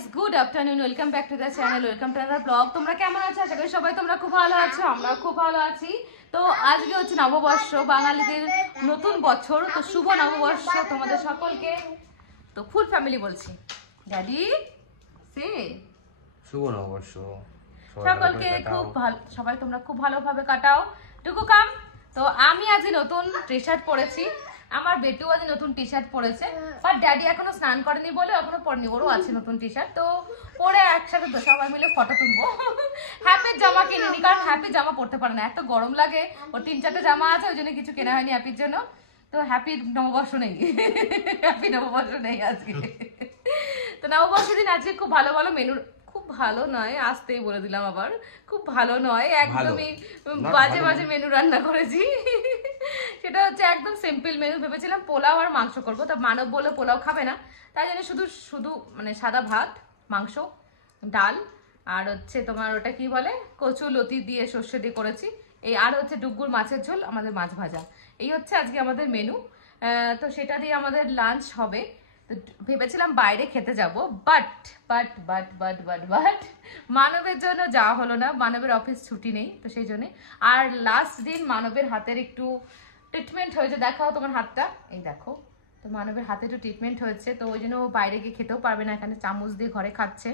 Guys, good afternoon, welcome back to the channel, welcome to another blog. তোমরা কেমন আছো? আশা করি সবাই তোমরা খুব ভালো আছো, আমরা খুব ভালো আছি। তো আজকে হচ্ছে নববর্ষ, বাঙালিদের নতুন বছর। তো শুভ নববর্ষ তোমাদের সকলকে। তো ফুল ফ্যামিলি বলছি, ড্যাডি সে শুভ নববর্ষ সকলকে খুব ভালো, সবাই তোমরা খুব ভালোভাবে কাটাও। টুকু কাম। তো আমি আজ নতুন টি শার্ট পরেছি, আমার বেটু আজ নতুন টি শার্ট পরেছে, বাট ড্যাডি এখনো স্নান করেনি বলে এখনো পরেনি, ওরও আছে নতুন টি শার্ট। তো পরে একসাথে সবাই মিলে ফটো তুলবো। হ্যাপির জামা কিনিনি, কারণ হ্যাপি জামা পরতে পারে না, এত গরম লাগে। ওর 3-4টে জামা আছে, ওই জন্য কিছু কেনা হয়নি হ্যাপির জন্য। তো হ্যাপি নববর্ষ নেই, হ্যাপি নববর্ষ নেই আজকে। তো নববর্ষের দিন আজকে খুব ভালো ভালো মেনু, খুব ভালো নয়, আসতেই বলে দিলাম আবার, খুব ভালো নয়, একদমই বাজে বাজে মেনু রান্না করেছি। সেটা হচ্ছে একদম সিম্পল মেনু। ভেবেছিলাম পোলাও আর মাংস করবো, তো মানব বলে পোলাও খাবে না, তাই জন্য শুধু শুধু মানে সাদা ভাত, মাংস, ডাল, আর হচ্ছে তোমার ওটা কি বলে কচু লতি দিয়ে সর্ষে দিয়ে করেছি, এই আর হচ্ছে ডুগুর মাছের ঝোল, আমাদের মাছ ভাজা। এই হচ্ছে আজকে আমাদের মেনু। তো সেটা দিয়ে আমাদের লাঞ্চ হবে। তো ভেবেছিলাম বাইরে খেতে যাব, but but but but but but মানবের জন্য যাওয়া হলো না, মানবের অফিস ছুটি নেই, তো সেই জন্যে। আর লাস্ট দিন মানবের হাতের একটু ট্রিটমেন্ট হয়েছে, দেখাও তোমার হাতটা, এই দেখো। তো মানবের হাতে একটু ট্রিটমেন্ট হয়েছে, তো ওই জন্য বাইরে গিয়ে খেতেও পারবে না, এখানে চামচ দিয়ে ঘরে খাচ্ছে।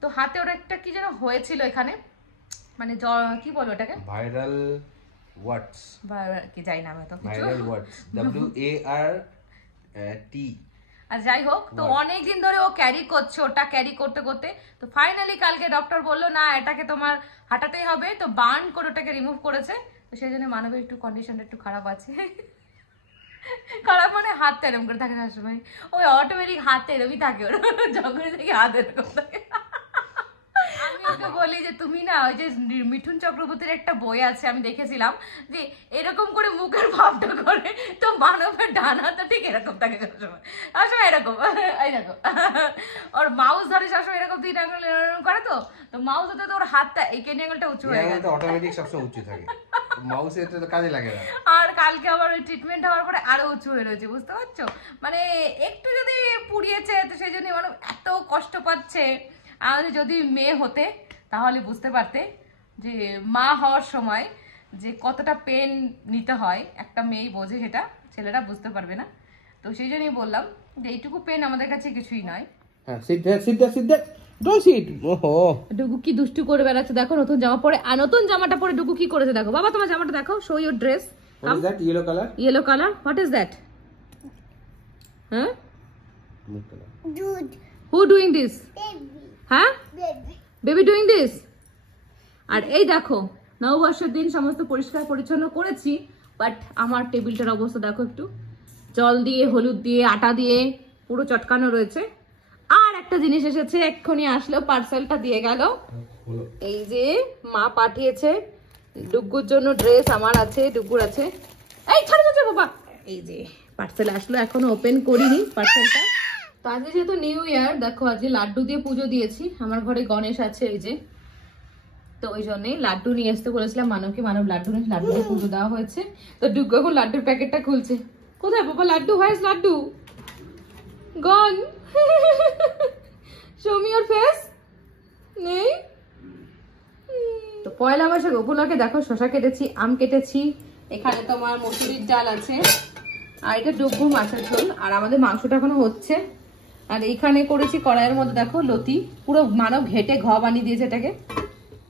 তো হাতে ওর একটা কি যেন হয়েছিল এখানে, মানে কি বলো ওটাকে, ভাইরাল ওয়ার্ডস, কি যাই না আমি তো কিছু, ভাইরাল ওয়ার্ডস, WART। আর যাই হোক, তো অনেকদিন ধরে ও ক্যারি করছে, ওটা ক্যারি করতে করতে তো ফাইনালি কালকে ডক্টর বললো না এটাকে তোমার হাঁটাতেই হবে, তো বার্ন করে ওটাকে রিমুভ করেছে। তো সেই জন্য মানবের একটু কন্ডিশনটা একটু খারাপ আছে। খারাপ মানে হাতটা এরকম করে থাকে সবসময়, ওই অটোমেটিক হাতটা এরকমই থাকে ওর, যখনই থেকে হাত এরকম থাকে। আমি ওকে বলি যে তুমি না, ওই যে মিঠুন চক্রবর্তীর একটা বই আছে, আমি দেখেছিলাম যে এরকম করে মুখের ভাবটা করে, তো মানবের ডান হাতটা ঠিক এরকম থাকে সবসময়, সবসময় এরকম, এই দেখো ওর মাউস ধরে সবসময় এরকম 3 অ্যাঙ্গেল করে, তো মাউস হতে তো ওর হাতটা এই কেনি অ্যাঙ্গেলটা উঁচু হয়ে গেছে, অটোমেটিক সবসময় উঁচু থাকে, মাউসে তো কাজে লাগে না। আর কালকে আবার ওই ট্রিটমেন্ট হওয়ার পরে আরো উঁচু হয়ে রয়েছে, বুঝতে পারছো? মানে একটু যদি পুড়িয়েছে, তো সেই জন্য মানে এত কষ্ট পাচ্ছে। আর যদি মেয়ে হতে তাহলে বুঝতে পারতে যে মা হওয়ার সময় যে কতটা পেন নিতে হয়, একটা মেয়েই বোঝে, সেটা ছেলেরা বুঝতে পারবে না। তো সেই জন্যই বললাম যে এইটুকু পেন আমাদের কাছে কিছুই নয়। হ্যাঁ, সিদ্ধা ডোন্ট সিট। ওহো, ডুগু কি দুষ্টু করে বেড়াচ্ছে দেখো, নতুন জামা পরে, আর নতুন জামাটা পরে ডুগু কি করেছে দেখো। বাবা তোমার জামাটা দেখো, show your dress. What is that yellow colour? Yellow colour, what is that? হ্যাঁ, Dude. Who doing this? হ্যাঁ, বেবি ডুইং দিস। আর এই দেখো, নববর্ষের দিন সমস্ত পরিষ্কার পরিচ্ছন্ন করেছি, বাট আমার টেবিলটার অবস্থা দেখো, একটু জল দিয়ে, হলুদ দিয়ে, আটা দিয়ে পুরো চটকানো রয়েছে। আর একটা জিনিস এসেছে, এক্ষুনি আসলো, পার্সেলটা দিয়ে গেল। এই যে মা পাঠিয়েছে ডুগুর জন্য ড্রেস, আমার আছে, ডুগুর আছে। এই ছাড়ো ছাড়ো বাবা, এই যে পার্সেল আসলো, এখনো ওপেন করিনি পার্সেলটা। তো আজকে যেহেতু নিউ ইয়ার, দেখো আজকে লাড্ডু দিয়ে পুজো দিয়েছি, আমার ঘরে গণেশ আছে এই যে, তো ওই জন্যই লাড্ডু নিয়ে আসতে বলেছিলাম মানবকে, মানব লাড্ডু নিয়ে, লাড্ডু দিয়ে পুজো দেওয়া হয়েছে। তো ডুগু এখন লাড্ডুর প্যাকেটটা খুলছে। কোথায় বাবা লাড্ডু? Where is laddoo? Gone. Show me your face. নেই। তো পয়লা বৈশাখ উপলক্ষে দেখো শসা কেটেছি, আম কেটেছি, এখানে তোমার মসুরির ডাল আছে, আর এটা ডুগু মাছের ঝোল, আর আমাদের মাংসটা এখনো হচ্ছে। আর এইখানে করেছি কড়াইয়ের মধ্যে দেখো লতি, পুরো মানব ঘেটে ঘ বানিয়ে দিয়েছে এটাকে।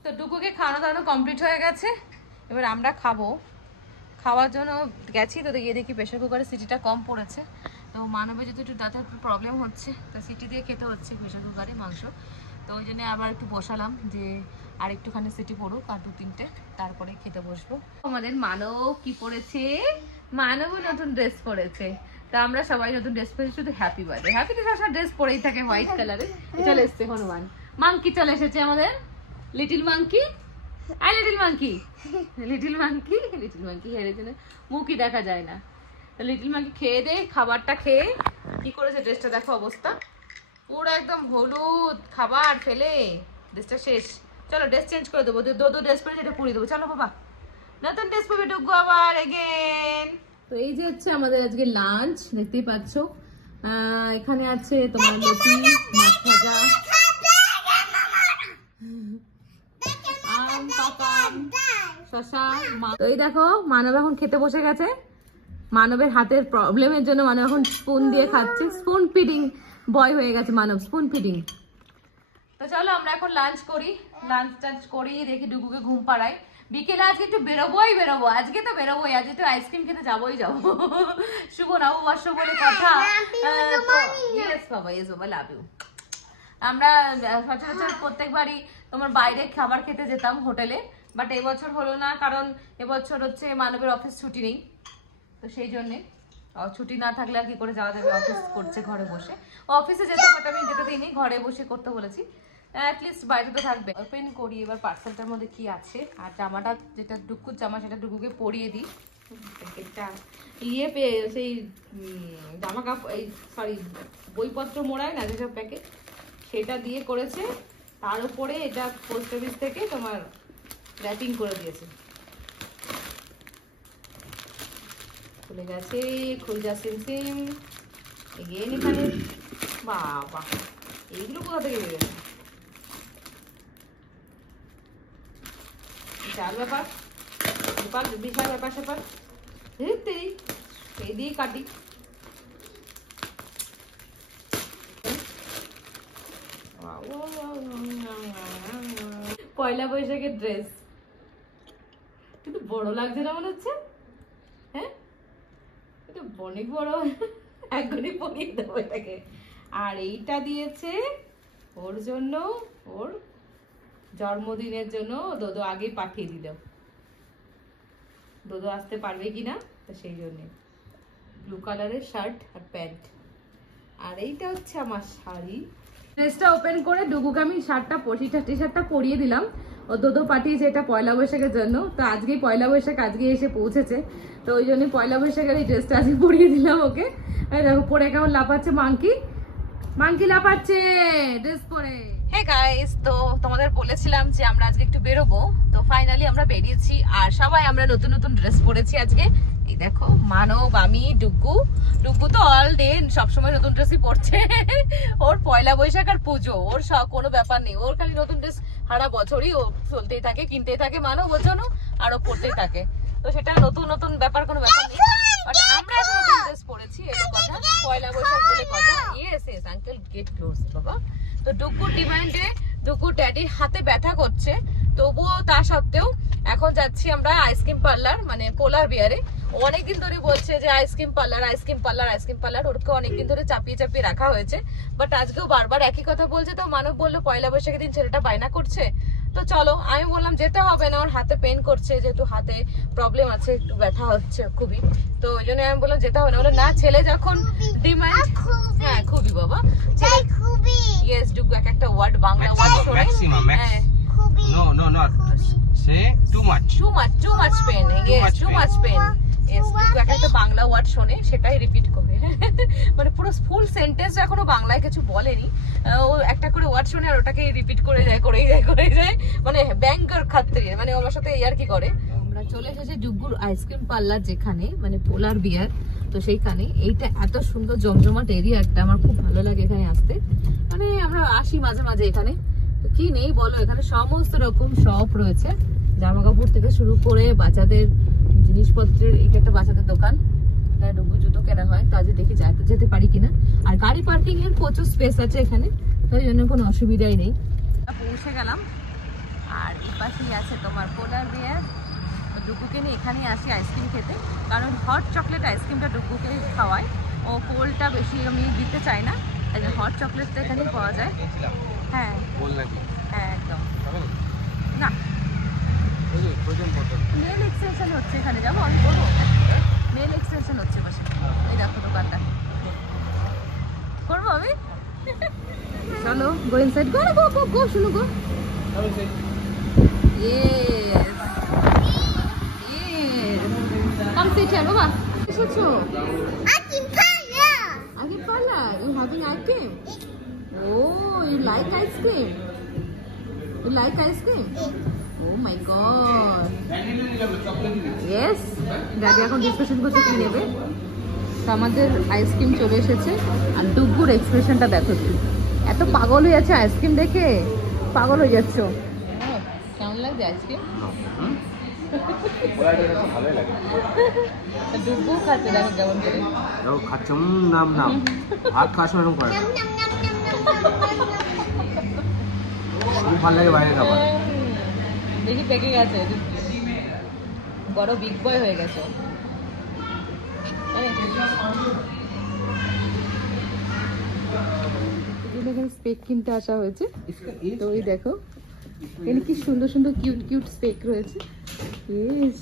তো ডুগুকে খাওয়ানো দাওয়ানো কমপ্লিট হয়ে গেছে, এবার আমরা খাবো। খাওয়ার জন্য গেছি, তো গিয়ে দেখি প্রেশার কুকারে সিটিটা কম পড়েছে। তো মানবের যেহেতু একটু দাঁতের প্রবলেম হচ্ছে, তো সিটি দিয়ে খেতে হচ্ছে প্রেশার কুকারে মাংস। তো ওই জন্য আবার একটু বসালাম যে আর একটুখানি সিটি পড়ুক, আর 2-3টে, তারপরে খেতে বসবো। আমাদের মানব কি পড়েছে? মানবও নতুন ড্রেস পরেছে। তো আমরা সবাই নতুন ড্রেস পরেছি, শুধু হ্যাপি বার্থডে। হ্যাপি তো সবসময় ড্রেস পরেই থাকে হোয়াইট কালারের। চলে এসছে হনুমান, মাংকি চলে এসেছে আমাদের, little monkey. I little monkey, little monkey, little monkey হেরে জন্য মুখই দেখা যায় না। তো লিটিল মাংকি খেয়ে দে, খাবারটা খেয়ে কি করেছে, ড্রেসটা দেখো অবস্থা, পুরো একদম হলুদ খাবার ফেলে ড্রেসটা শেষ। চলো ড্রেস চেঞ্জ করে দেবো, দু ড্রেস পরে যেটা পরিয়ে দেবো। চলো বাবা, নতুন ড্রেস পরবে ডুগু আবার এগেন। তো এই যে হচ্ছে আমাদের আজকে লাঞ্চ, দেখতেই পাচ্ছ। এখানে আছে তোমার লতি, মাছ ভাজা, কষা। তো এই দেখো মানব এখন খেতে বসে গেছে। মানবের হাতের প্রবলেমের জন্য মানব এখন স্পুন দিয়ে খাচ্ছে। স্পুন ফিডিং বয় হয়ে গেছে মানব, স্পুন ফিডিং। তো চলো আমরা এখন লাঞ্চ করি, লাঞ্চ টাঞ্চ করি, দেখি ডুগুকে ঘুম পাড়াই। বিকেলে আজকে একটু বেরোবোই, আজকে তো বেরোবোই, আজকে তো আইসক্রিম খেতে যাবোই যাবো। শুভ নববর্ষ বলে কথা। ইয়েস বাবা, ইয়েস বাবা, লাভ ইউ। আমরা সচরাচর প্রত্যেকবারই তোমার বাইরে খাবার খেতে যেতাম হোটেলে, বাট এবছর হলো না, কারণ এবছর হচ্ছে মানবের অফিস ছুটি নেই। তো সেই জন্যে ছুটি না থাকলে আর কি করে যাওয়া যাবে, অফিস করছে ঘরে বসে। অফিসে যেতে, বাট আমি যেতে দিইনি, ঘরে বসে করতে বলেছি। অ্যাটলিস্ট বাইরে তো থাকবে। ওপেন করি এবার পার্সেলটার মধ্যে কি আছে। আর জামাটা যেটা ডুকুর জামা, সেটা ডুকুকে পরিয়ে দিই। প্যাকেটটা সেই জামা কাপড়, এই সরি বইপত্র মোড়ায় না যেসব প্যাকেট, সেটা দিয়ে করেছে। তার উপরে এটা পোস্ট অফিস থেকে তোমার র্যাপিং করে দিয়েছে। খুলে গেছে, খুলজা সিম সিম এগেন এখানে। বাবা, এইগুলো কোথা থেকে বেরোবে? বিশাল ব্যাপার, বিশাল ব্যাপার স্যাপার। এই দিয়ে কাটি। পয়লা বৈশাখের ড্রেস কিন্তু বড় লাগছে না মনে হচ্ছে? হ্যাঁ, এটা অনেক বড়, একবারই পরিয়ে দেবো এটাকে। আর এইটা দিয়েছে ওর জন্য, ওর জন্মদিনের জন্য। দোদো আগেই পাঠিয়ে দিল, দোদো আসতে পারবে কিনা, তো সেই জন্যে ব্লু কালারের শার্ট আর প্যান্ট। আর এইটা হচ্ছে আমার শাড়ি। ড্রেসটা ওপেন করে ডুগুকে আমি টি শার্টটা পরিয়ে দিলাম। ও দোদো পাঠিয়েছে এটা পয়লা বৈশাখের জন্য। তো আজকেই পয়লা বৈশাখ, আজকে এসে পৌঁছেছে, তো ওই জন্য পয়লা বৈশাখের এই ড্রেসটা আজকে পরিয়ে দিলাম ওকে। দেখো পরে কেমন লাফাচ্ছে, মাংকি লাফাচ্ছে ড্রেস পরে। হে গাইস, তো তোমাদের বলেছিলাম যে আমরা আজকে একটু বেরোবো, তো ফাইনালি আমরা বেরিয়েছি। আর সবাই আমরা নতুন নতুন ড্রেস পরেছি আজকে। এই দেখো মানব, আমি, ডুগু তো অল ডে সবসময় নতুন ড্রেসই পরছে। ওর পয়লা বৈশাখ আর পুজো, ওর কোনো ব্যাপার নেই, ওর খালি নতুন ড্রেস সারা বছরই ও চলতেই থাকে, কিনতেই থাকে মানব ওর জন্য, আর ও পরতেই থাকে। তো সেটা নতুন নতুন ব্যাপার, কোনো ব্যাপার নেই। বাট আমরা এখন নতুন ড্রেস পরেছি, এটা কথা, পয়লা বৈশাখ বলে কথা। Yes yes uncle, gate close বাবা। তো ডুগুর ডিমান্ডে ডুগুর ড্যাডির হাতে ব্যথা করছে, তবুও তা সত্ত্বেও এখন যাচ্ছি আমরা আইসক্রিম পার্লার, মানে পোলার বিয়ারে। অনেকদিন ধরে বলছে যে আইসক্রিম পার্লার, ওরকে অনেকদিন ধরে চাপিয়ে রাখা হয়েছে। বাট আজকেও বারবার একই কথা বলছে। তো মানব বললো পয়লা বৈশাখের দিন ছেলেটা বায়না করছে, তো চলো। আমি বললাম যেতে হবে না, ওর হাতে পেন করছে, যেহেতু হাতে প্রবলেম আছে, একটু ব্যথা হচ্ছে খুবই, তো ওই জন্য আমি বললাম যেতে হবে না। বলে না, ছেলে যখন ডিমান্ড, হ্যাঁ খুবই বাবা, ইয়েস ডুগু এক একটা ওয়ার্ড বাংলা ওয়ার্ড শোনে। হ্যাঁ, No, not. Say too much. Too much pain. Yes, too much pain. Yes, একটা বাংলা ওয়ার্ড শোনে, সেটাই রিপিট করে। মানে পুরো ফুল সেন্টেন্স এখনো বাংলায় কিছু বলেনি, ও একটা করে ওয়ার্ড শোনে আর ওটাকে রিপিট করেই যায়, মানে ব্যাংকার খাত্রে, মানে আমার সাথে ইয়ার কি করে। আমরা চলে এসেছি ডুগুর আইসক্রিম পার্লার, যেখানে মানে পোলার বিয়ার। তো সেইখানে এইটা এত সুন্দর জমজমাট এরিয়া একটা, আমার খুব ভালো লাগে এখানে আসতে। মানে আমরা আসি মাঝে মাঝে এখানে, কি নেই বলো, এখানে সমস্ত রকম শপ রয়েছে, জামা কাপড় থেকে শুরু করে বাচ্চাদের জিনিসপত্রের। এটা একটা বাচ্চাদের দোকান, ডুগু জুতো কেনা হয়, তো আজ দেখি যেতে পারি কিনা। আর গাড়ি পার্কিং এর প্রচুর স্পেস আছে এখানে, তো এই জন্য কোনো অসুবিধাই নেই। পৌঁছে গেলাম, আর এই পাশেই আছে তোমার পোলার বিয়ার। ডুগুকে নিয়ে এখানেই আসি আইসক্রিম খেতে, কারণ হট চকলেট আইসক্রিমটা ডুগুকে খাওয়ায়, ও কোল্ডটা বেশি আমি দিতে চাই না, হট চকলেটটা এখানেই পাওয়া যায়। হ্যাঁ হ্যাঁ একদম না, মেল এক্সটেনশন হচ্ছে এখানে, যাবো আমি বলবো, মেল এক্সটেনশন হচ্ছে পাশে। এই দেখো দোকানটা, করবো আমি। চলো গো ইনসাইড, গো শুনো গো। ইয়েস কাম সিট হিয়ার বাবা। এসেছো আগে parlour, you having ice cream? Oh, you like ice cream? You like ice cream? Oh my god. Yes. Daddy এখন ডিসকাশন করছে কি নেবে। তো আমাদের আইসক্রিম চলে এসেছে, আর ডুগুর এক্সপ্রেশনটা দেখো, এত পাগল হয়ে যাচ্ছে আইসক্রিম দেখে, পাগল হয়ে যাচ্ছ। কেমন লাগছে আইসক্রিম? পোলাটা ভালোই লাগে। ডুগু খাচ্ছে দেখো কেমন করে। দেখো খাচ্ছে নাম নাম ভাত খাওয়ার সময় এরকম করে না। খুব ভালো লাগে বাইরে খাবার। দেখি পেকে গেছে, বড় বিগ বয় হয়ে গেছে। এখানে স্পেক কিনতে আসা হয়েছে, তো ওই দেখো এখানে কি সুন্দর সুন্দর কিউট কিউট স্পেক রয়েছে। ইস,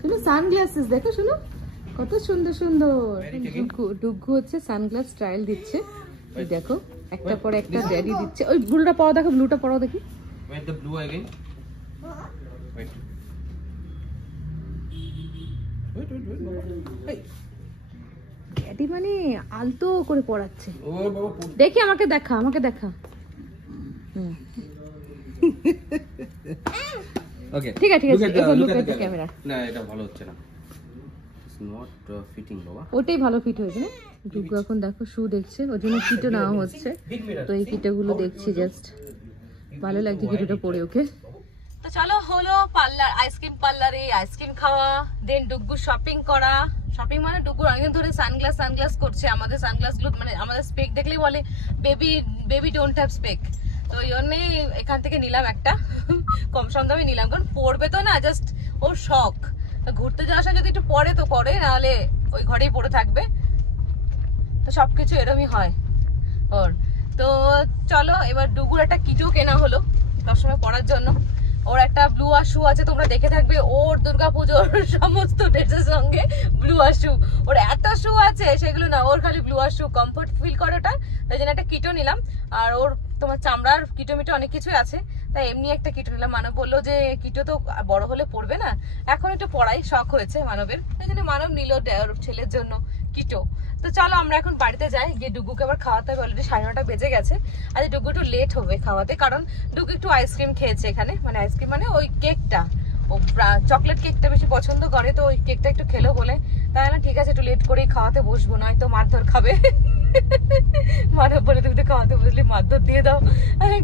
শুনো সানগ্লাসেস দেখো, শুনো কত সুন্দর সুন্দর। ডুগু হচ্ছে সানগ্লাস ট্রায়াল দিচ্ছে, এই দেখো একটা পরে একটা ড্যাডি দিচ্ছে। ওই ব্লুটা পরাও দেখো, ব্লুটা পরাও দেখি। Wait the blue again. Wait. Daddy মানে আলতো করে পড়াচ্ছে। ও বাবা দেখি আমাকে দেখা, আমাকে দেখা। ওকে ঠিক আছে, ঠিক আছে, look at the camera। না এটা ভালো হচ্ছে না। It's not fitting বাবা। ওটাই ভালো ফিট হয়েছে না। ডুগু এখন দেখো শু দেখছে, ওর জন্য কিটো নেওয়া হচ্ছে, তো এই কিটোগুলো দেখছি জাস্ট। ভালো লাগছে কিটোটা পরে ওকে। তো চলো হলো পার্লার, আইসক্রিম পার্লারে আইসক্রিম খাওয়া, দেন ডুগু শপিং করা। শপিং মানে ডুগু অনেকদিন ধরে সানগ্লাস করছে। আমাদের সানগ্লাস গুলো মানে আমাদের স্পেক দেখলেই বলে বেবি ডোন্ট হ্যাভ স্পেক, তো ওই জন্যই এখান থেকে নিলাম একটা, কম সম দামে নিলাম, কারণ পড়বে তো না, জাস্ট ওর শখ। ঘুরতে যাওয়ার সময় যদি একটু পরে তো পরে, নাহলে ওই ঘরেই পড়ে থাকবে। তো সবকিছু এরমই হয় ওর। তো চলো এবার ডুগুর একটা কিটো কেনা হলো সবসময় পড়ার জন্য। ওর একটা ব্লু আর শু আছে, তোমরা দেখে থাকবে ওর দুর্গাপুজোর সমস্ত ড্রেসের সঙ্গে ব্লু আর শু। ওর এত শু আছে, সেগুলো না, ওর খালি ব্লু আর শু, কমফোর্ট ফিল করে ওটা, তাই জন্য একটা কিটো নিলাম। আর ওর তোমার চামড়ার কিটো মিটো অনেক কিছুই আছে, তাই এমনি একটা কিটো নিলাম। মানব বললো যে কিটো তো বড় হলে পড়বে না, এখন একটু পড়াই শখ হয়েছে মানবের, তাই জন্য মানব নিল ওর ছেলের জন্য কিটো। তো চলো আমরা এখন বাড়িতে যাই, গিয়ে ডুগুকে আবার খাওয়াতে হবে, অলরেডি 9:30 বেজে গেছে। আজ ডুগু একটু লেট হবে খাওয়াতে, কারণ ডুগু একটু আইসক্রিম খেয়েছে এখানে, মানে আইসক্রিম মানে ওই কেকটা, ও চকলেট কেকটা বেশি পছন্দ করে, তো ওই কেকটা একটু খেলো বলে, তাই না ঠিক আছে একটু লেট করেই খাওয়াতে বসবো, নয়তো মারধর খাবে। মানব বলে তুমি তো খাওয়াতে বসলে মারধর দিয়ে দাও,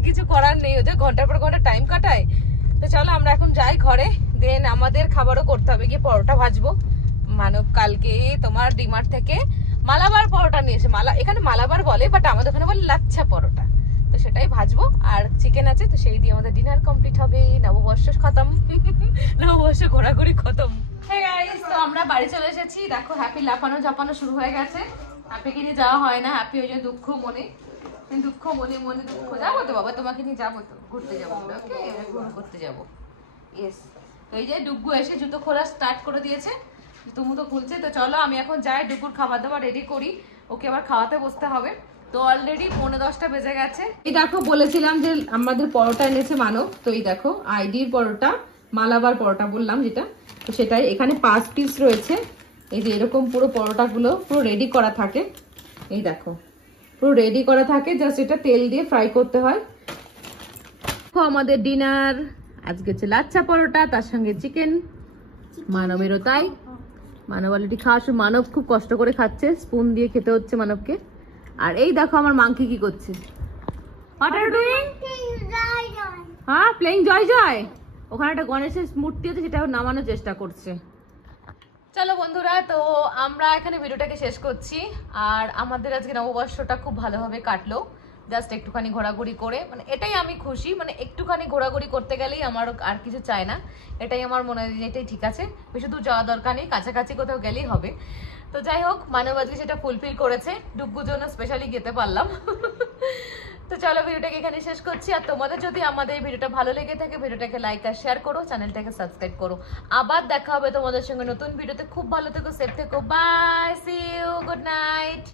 কিছু করার নেই, ওদের ঘন্টার পর ঘন্টা টাইম কাটায়। তো চলো আমরা এখন যাই ঘরে, দেন আমাদের খাবারও করতে হবে, গিয়ে পরোটা ভাজবো। মানব কালকে তোমার ডিমার্ট থেকে মালাবার পরোটা নিয়েছে, এখানে মালাবার বলে, বাট আমাদের ওখানে বলে লাচ্ছা পরোটা, তো সেটাই ভাজবো। আর চিকেন আছে, তো সেই দিয়ে আমাদের ডিনার কমপ্লিট হবে। নববর্ষ খতম, নববর্ষ ঘোরাঘুরি খতম। Hey guys, তো আমরা বাড়ি চলে এসেছি, দেখো হ্যাপি লাফানো ঝাপানো শুরু হয়ে গেছে। হ্যাপিকে নিয়ে যাওয়া হয় না, হ্যাপি ওই জন্য দুঃখ মনে দুঃখ, মনে মনে দুঃখ। যাবো তো বাবা, তোমাকে নিয়ে যাবো তো, ঘুরতে যাবো, ওকে ঘুরে করতে যাবো। ইয়েস, তো এই যে ডুগু এসে জুতো খোলা স্টার্ট করে দিয়েছে, তুমি তো খুলছে। তো চলো আমি এখন যাই, ডুগুর খাবার দাবার রেডি করি, ওকে আবার খাওয়াতে বসতে হবে। তো অলরেডি 9:10 বেজে গেছে। এই দেখো বলেছিলাম যে আমাদের পরোটা এনেছে মানব, তো এই দেখো আইডির পরোটা, মালাবার পরোটা বললাম যেটা, তো সেটাই এখানে 5 পিস রয়েছে। এই যে এরকম পুরো পরোটাগুলো পুরো রেডি করা থাকে, এই দেখো পুরো রেডি করা থাকে, জাস্ট এটা তেল দিয়ে ফ্রাই করতে হয়। তো আমাদের ডিনার আজকে হচ্ছে লাচ্ছা পরোটা, তার সঙ্গে চিকেন। মানবেরও তাই, মানব অলরেডি খাওয়া শুরু, মানব খুব কষ্ট করে খাচ্ছে, স্পুন দিয়ে খেতে হচ্ছে মানবকে। আর এই দেখো আমার মাংকি কি করছে। What are you doing? হ্যাঁ, প্লেইং জয় জয়। ওখানে একটা গণেশের মূর্তি আছে, সেটা নামানোর চেষ্টা করছে। চলো বন্ধুরা, তো আমরা এখানে ভিডিওটাকে শেষ করছি। আর আমাদের আজকে নববর্ষটা খুব ভালোভাবে কাটলো, জাস্ট একটুখানি ঘোরাঘুরি করে, মানে এটাই আমি খুশি, মানে একটুখানি ঘোরাঘুরি করতে গেলেই আমার আর কিছু চাই না, এটাই আমার মনে হয় এটাই ঠিক আছে, বেশি দূর যাওয়া দরকার নেই, কাছাকাছি কোথাও গেলেই হবে। তো যাই হোক, মানব আজকে সেটা ফুলফিল করেছে, ডুগ্গুর জন্য স্পেশালি যেতে পারলাম। তো চলো ভিডিওটাকে এখানে শেষ করছি। আর তোমাদের যদি আমাদের ভিডিওটা ভালো লেগে থাকে, ভিডিওটাকে লাইক আর শেয়ার করো, চ্যানেলটাকে সাবস্ক্রাইব করো। আবার দেখা হবে তোমাদের সঙ্গে নতুন ভিডিওতে। খুব ভালো থেকো, সেফ থেকো, bye, see you, good night.